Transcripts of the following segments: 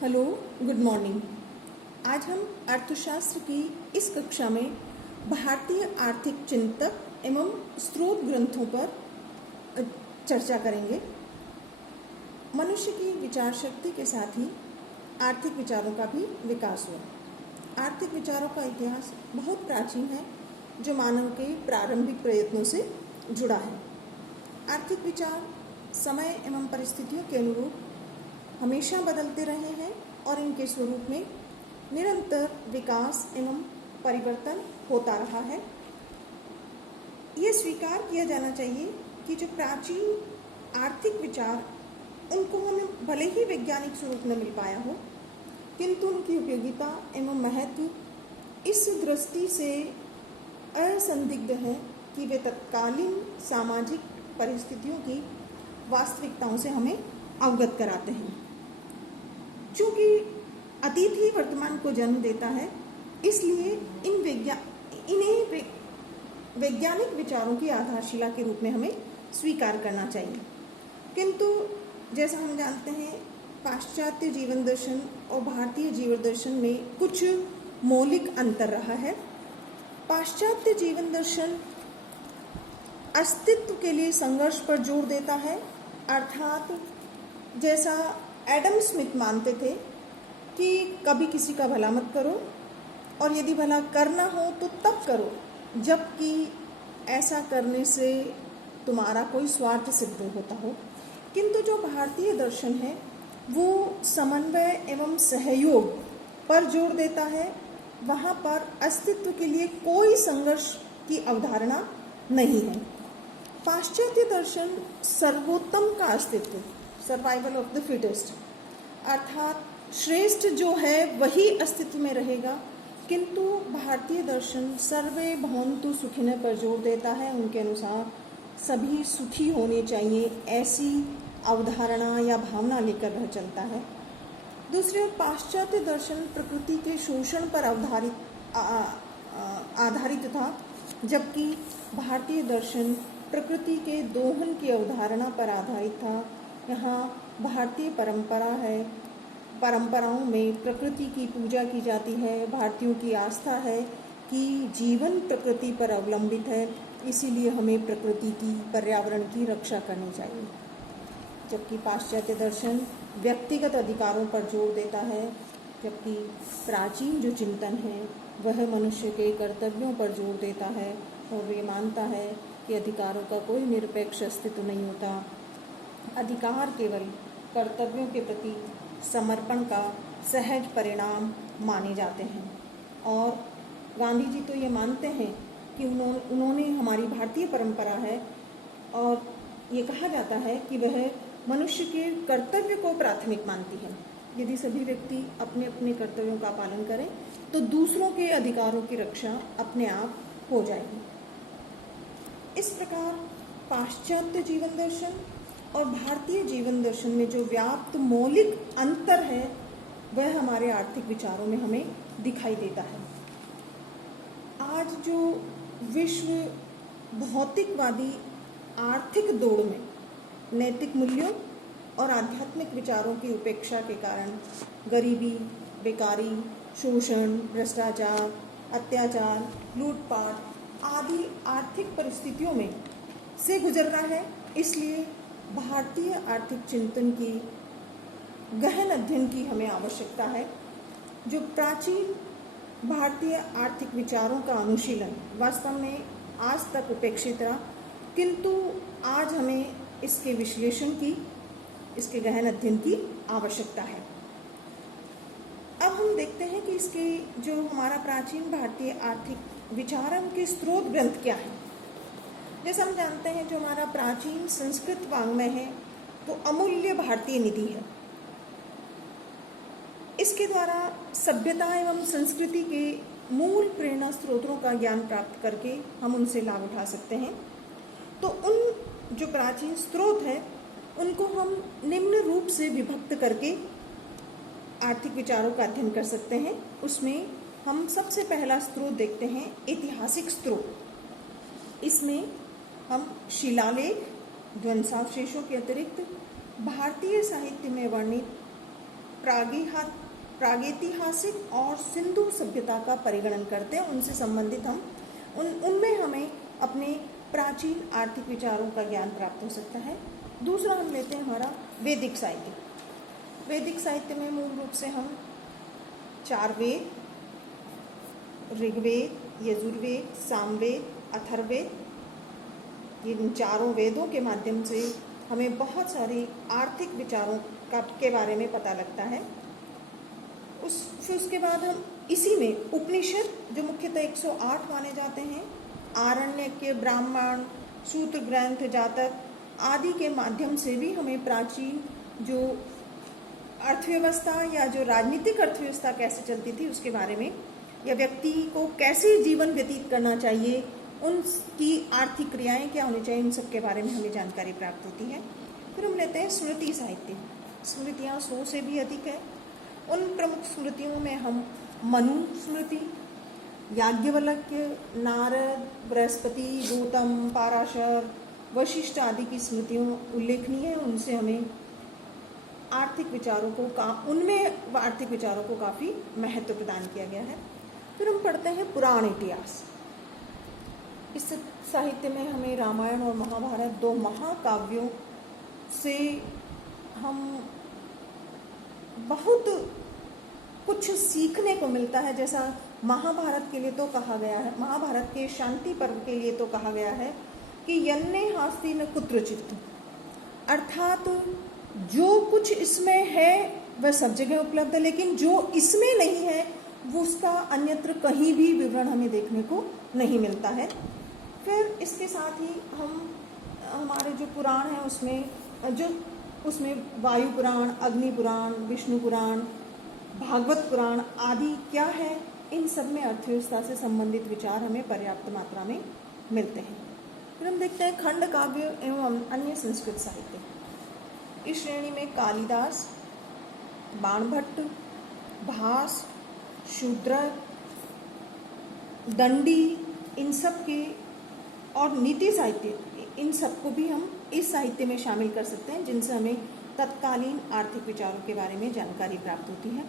Hello, good morning. आज हम अर्थशास्त्र की इस कक्षा में भारतीय आर्थिक चिंतक एवं स्रोत ग्रंथों पर चर्चा करेंगे। मनुष्य की विचार शक्ति के साथ ही आर्थिक विचारों का भी विकास हुआ। आर्थिक विचारों का इतिहास बहुत प्राचीन है, जो मानव के प्रारंभिक प्रयत्नों से जुड़ा है। आर्थिक विचार समय एवं परिस्थितियों के अनुरूप हमेशा बदलते रहे हैं और इनके स्वरूप में निरंतर विकास एवं परिवर्तन होता रहा है। ये स्वीकार किया जाना चाहिए कि जो प्राचीन आर्थिक विचार, उनको हमें भले ही वैज्ञानिक स्वरूप न मिल पाया हो, किंतु उनकी उपयोगिता एवं महत्व इस दृष्टि से असंदिग्ध है कि वे तत्कालीन सामाजिक परिस्थितियों की वास्तविकताओं से हमें अवगत कराते हैं। चूँकि अतीत ही वर्तमान को जन्म देता है, इसलिए इन्हें वैज्ञानिक विचारों की आधारशिला के रूप में हमें स्वीकार करना चाहिए। किंतु जैसा हम जानते हैं, पाश्चात्य जीवन दर्शन और भारतीय जीवन दर्शन में कुछ मौलिक अंतर रहा है। पाश्चात्य जीवन दर्शन अस्तित्व के लिए संघर्ष पर जोर देता है, अर्थात जैसा एडम स्मिथ मानते थे कि कभी किसी का भला मत करो, और यदि भला करना हो तो तब करो जबकि ऐसा करने से तुम्हारा कोई स्वार्थ सिद्ध होता हो। किंतु जो भारतीय दर्शन है वो समन्वय एवं सहयोग पर जोर देता है। वहाँ पर अस्तित्व के लिए कोई संघर्ष की अवधारणा नहीं है। पाश्चात्य दर्शन सर्वोत्तम का अस्तित्व, सर्वाइवल ऑफ द फिटेस्ट, अर्थात श्रेष्ठ जो है वही अस्तित्व में रहेगा। किंतु भारतीय दर्शन सर्वे भवन्तु सुखिनः पर जोर देता है। उनके अनुसार सभी सुखी होने चाहिए, ऐसी अवधारणा या भावना लेकर वह चलता है। दूसरी ओर पाश्चात्य दर्शन प्रकृति के शोषण पर आधारित था, जबकि भारतीय दर्शन प्रकृति के दोहन की अवधारणा पर आधारित था। यहाँ भारतीय परंपरा है, परंपराओं में प्रकृति की पूजा की जाती है। भारतीयों की आस्था है कि जीवन प्रकृति पर अवलंबित है, इसीलिए हमें प्रकृति की, पर्यावरण की रक्षा करनी चाहिए। जबकि पाश्चात्य दर्शन व्यक्तिगत अधिकारों पर जोर देता है, जबकि प्राचीन जो चिंतन है वह मनुष्य के कर्तव्यों पर जोर देता है और ये मानता है कि अधिकारों का कोई निरपेक्ष अस्तित्व नहीं होता। अधिकार केवल कर्तव्यों के प्रति समर्पण का सहज परिणाम माने जाते हैं। और गांधी जी तो ये मानते हैं कि उन्होंने हमारी भारतीय परंपरा है और ये कहा जाता है कि वह मनुष्य के कर्तव्य को प्राथमिक मानती है। यदि सभी व्यक्ति अपने अपने कर्तव्यों का पालन करें तो दूसरों के अधिकारों की रक्षा अपने आप हो जाएगी। इस प्रकार पाश्चात्य जीवन दर्शन और भारतीय जीवन दर्शन में जो व्याप्त मौलिक अंतर है वह हमारे आर्थिक विचारों में हमें दिखाई देता है। आज जो विश्व भौतिकवादी आर्थिक दौड़ में नैतिक मूल्यों और आध्यात्मिक विचारों की उपेक्षा के कारण गरीबी, बेकारी, शोषण, भ्रष्टाचार, अत्याचार, लूटपाट आदि आर्थिक परिस्थितियों में से गुजर रहा है, इसलिए भारतीय आर्थिक चिंतन की गहन अध्ययन की हमें आवश्यकता है। जो प्राचीन भारतीय आर्थिक विचारों का अनुशीलन वास्तव में आज तक उपेक्षित रहा, किंतु आज हमें इसके विश्लेषण की, इसके गहन अध्ययन की आवश्यकता है। अब हम देखते हैं कि इसके जो हमारा प्राचीन भारतीय आर्थिक विचारन के स्रोत ग्रंथ क्या है। जैसा हम जानते हैं, जो हमारा प्राचीन संस्कृत वाङ्मय है वो अमूल्य भारतीय निधि है। इसके द्वारा सभ्यता एवं संस्कृति के मूल प्रेरणा स्रोतों का ज्ञान प्राप्त करके हम उनसे लाभ उठा सकते हैं। तो उन जो प्राचीन स्रोत है उनको हम निम्न रूप से विभक्त करके आर्थिक विचारों का अध्ययन कर सकते हैं। उसमें हम सबसे पहला स्रोत देखते हैं, ऐतिहासिक स्रोत। इसमें हम शिलालेख, ध्वंसावशेषों के अतिरिक्त भारतीय साहित्य में वर्णित प्रागैतिहासिक और सिंधु सभ्यता का परिगणन करते हैं। उनसे संबंधित हम उनमें हमें अपने प्राचीन आर्थिक विचारों का ज्ञान प्राप्त हो सकता है। दूसरा हम लेते हैं हमारा वैदिक साहित्य। वैदिक साहित्य में मूल रूप से हम 4 वेद, ऋग्वेद, यजुर्वेद, सामवेद, अथर्ववेद, इन चारों वेदों के माध्यम से हमें बहुत सारे आर्थिक विचारों के बारे में पता लगता है। फिर उसके बाद हम इसी में उपनिषद, जो मुख्यतः 108 माने जाते हैं, आरण्यक, ब्राह्मण, सूत्र ग्रंथ, जातक आदि के माध्यम से भी हमें प्राचीन जो अर्थव्यवस्था या जो राजनीतिक अर्थव्यवस्था कैसे चलती थी उसके बारे में, या व्यक्ति को कैसे जीवन व्यतीत करना चाहिए, उनकी आर्थिक क्रियाएं क्या होनी चाहिए, इन सब के बारे में हमें जानकारी प्राप्त होती है। फिर हम लेते हैं स्मृति साहित्य। स्मृतियाँ 100 से भी अधिक है। उन प्रमुख स्मृतियों में हम मनु स्मृति, याज्ञवल्क्य, नारद, बृहस्पति, गौतम, पाराशर, वशिष्ठ आदि की स्मृतियों उल्लेखनीय है। उनसे हमें आर्थिक विचारों को काफ़ी महत्व प्रदान किया गया है। फिर हम पढ़ते हैं पुराण इतिहास। इस साहित्य में हमें रामायण और महाभारत 2 महाकाव्यों से हम बहुत कुछ सीखने को मिलता है। जैसा महाभारत के लिए तो कहा गया है, महाभारत के शांति पर्व के लिए तो कहा गया है कि यन्ने हास्ति न कुत्रचित्, अर्थात जो कुछ इसमें है वह सब जगह उपलब्ध है, लेकिन जो इसमें नहीं है वो उसका अन्यत्र कहीं भी विवरण हमें देखने को नहीं मिलता है। फिर इसके साथ ही हमारे जो पुराण हैं उसमें वायु पुराण, अग्नि पुराण, विष्णु पुराण, भागवत पुराण आदि क्या है, इन सब में अर्थव्यवस्था से संबंधित विचार हमें पर्याप्त मात्रा में मिलते हैं। फिर हम देखते हैं खंड काव्य एवं अन्य संस्कृत साहित्य। इस श्रेणी में कालिदास, बाणभट्ट, भास, शूद्रक, दंडी, इन सब के, और नीति साहित्य, इन सबको भी हम इस साहित्य में शामिल कर सकते हैं, जिनसे हमें तत्कालीन आर्थिक विचारों के बारे में जानकारी प्राप्त होती है।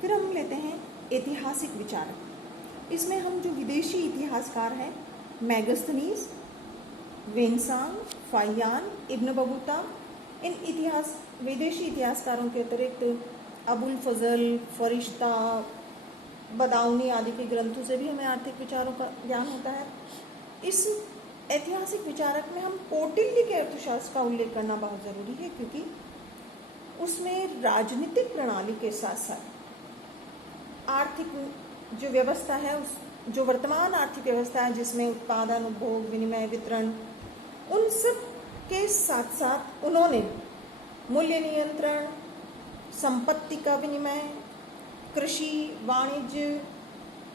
फिर हम लेते हैं ऐतिहासिक विचारक। इसमें हम जो विदेशी इतिहासकार हैं, मैगस्थनीज, वेन्सांग, फाहियान, इब्न बतूता, इन विदेशी इतिहासकारों के अतिरिक्त अबुल फजल, फरिश्ता, बदाऊनी आदि के ग्रंथों से भी हमें आर्थिक विचारों का ज्ञान होता है। इस ऐतिहासिक विचारक में हम कौटिल्य के अर्थशास्त्र का उल्लेख करना बहुत ज़रूरी है, क्योंकि उसमें राजनीतिक प्रणाली के साथ साथ आर्थिक जो व्यवस्था है, जो वर्तमान आर्थिक व्यवस्था है जिसमें उत्पादन, उपभोग, विनिमय, वितरण, उन सब के साथ साथ उन्होंने मूल्य नियंत्रण, संपत्ति का विनिमय, कृषि, वाणिज्य,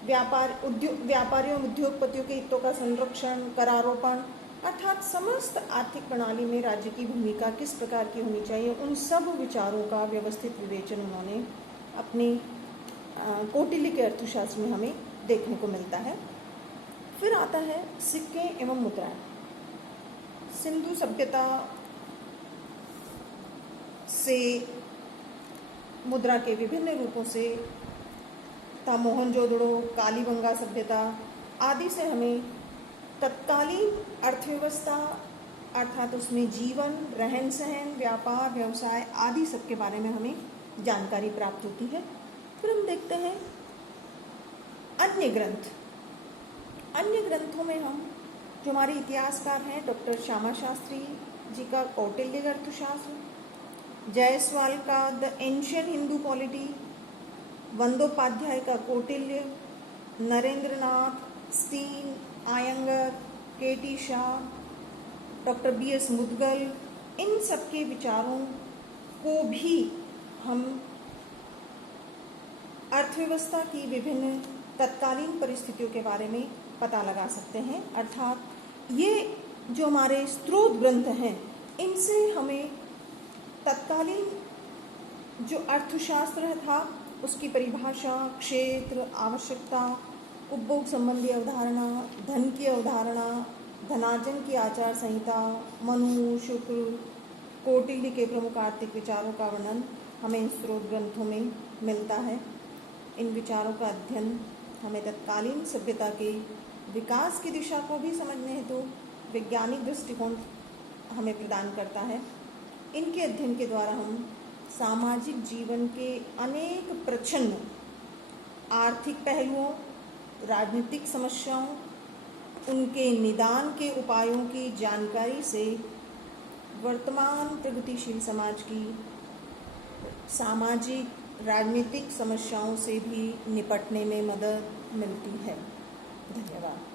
व्यापारियों, उद्योगपतियों के हितों का संरक्षण, करारोपण, अर्थात समस्त आर्थिक प्रणाली में राज्य की भूमिका किस प्रकार की होनी चाहिए, उन सब विचारों का व्यवस्थित विवेचन उन्होंने अपने कौटिल्य के अर्थशास्त्र में हमें देखने को मिलता है। फिर आता है सिक्के एवं मुद्राएं। सिंधु सभ्यता से मुद्रा के विभिन्न रूपों से मोहनजोदड़ो, कालीबंगा सभ्यता आदि से हमें तत्कालीन अर्थव्यवस्था, अर्थात उसमें जीवन, रहन सहन, व्यापार, व्यवसाय आदि सब के बारे में हमें जानकारी प्राप्त होती है। फिर हम देखते हैं अन्य ग्रंथ। अन्य ग्रंथों में हम जो हमारे इतिहासकार हैं, डॉक्टर श्यामा शास्त्री जी का कौटिल्य अर्थशास्त्र, जायसवाल का the ancient Hindu polity, Bandyopadhyay का Kautilya, Narendranath, Stein, Iyengar, K T Shah, doctor BS Mudgal, इन सब के विचारों को भी हम अर्थव्यवस्था की विभिन्न तत्कालीन परिस्थितियों के बारे में पता लगा सकते हैं। अर्थात ये जो हमारे स्रोत ग्रंथ हैं, इनसे हमें तत्कालीन जो अर्थशास्त्र था उसकी परिभाषा, क्षेत्र, आवश्यकता, उपभोग संबंधी अवधारणा, धन की अवधारणा, धनार्जन की आचार संहिता, मनु, शुक्र, कौटिल्य के प्रमुख आर्थिक विचारों का वर्णन हमें इन स्रोत ग्रंथों में मिलता है। इन विचारों का अध्ययन हमें तत्कालीन सभ्यता के विकास की दिशा को भी समझने हेतु वैज्ञानिक दृष्टिकोण हमें प्रदान करता है। इनके अध्ययन के द्वारा हम सामाजिक जीवन के अनेक प्रच्छन्न आर्थिक पहलुओं, राजनीतिक समस्याओं, उनके निदान के उपायों की जानकारी से वर्तमान प्रगतिशील समाज की सामाजिक राजनीतिक समस्याओं से भी निपटने में मदद मिलती है। धन्यवाद।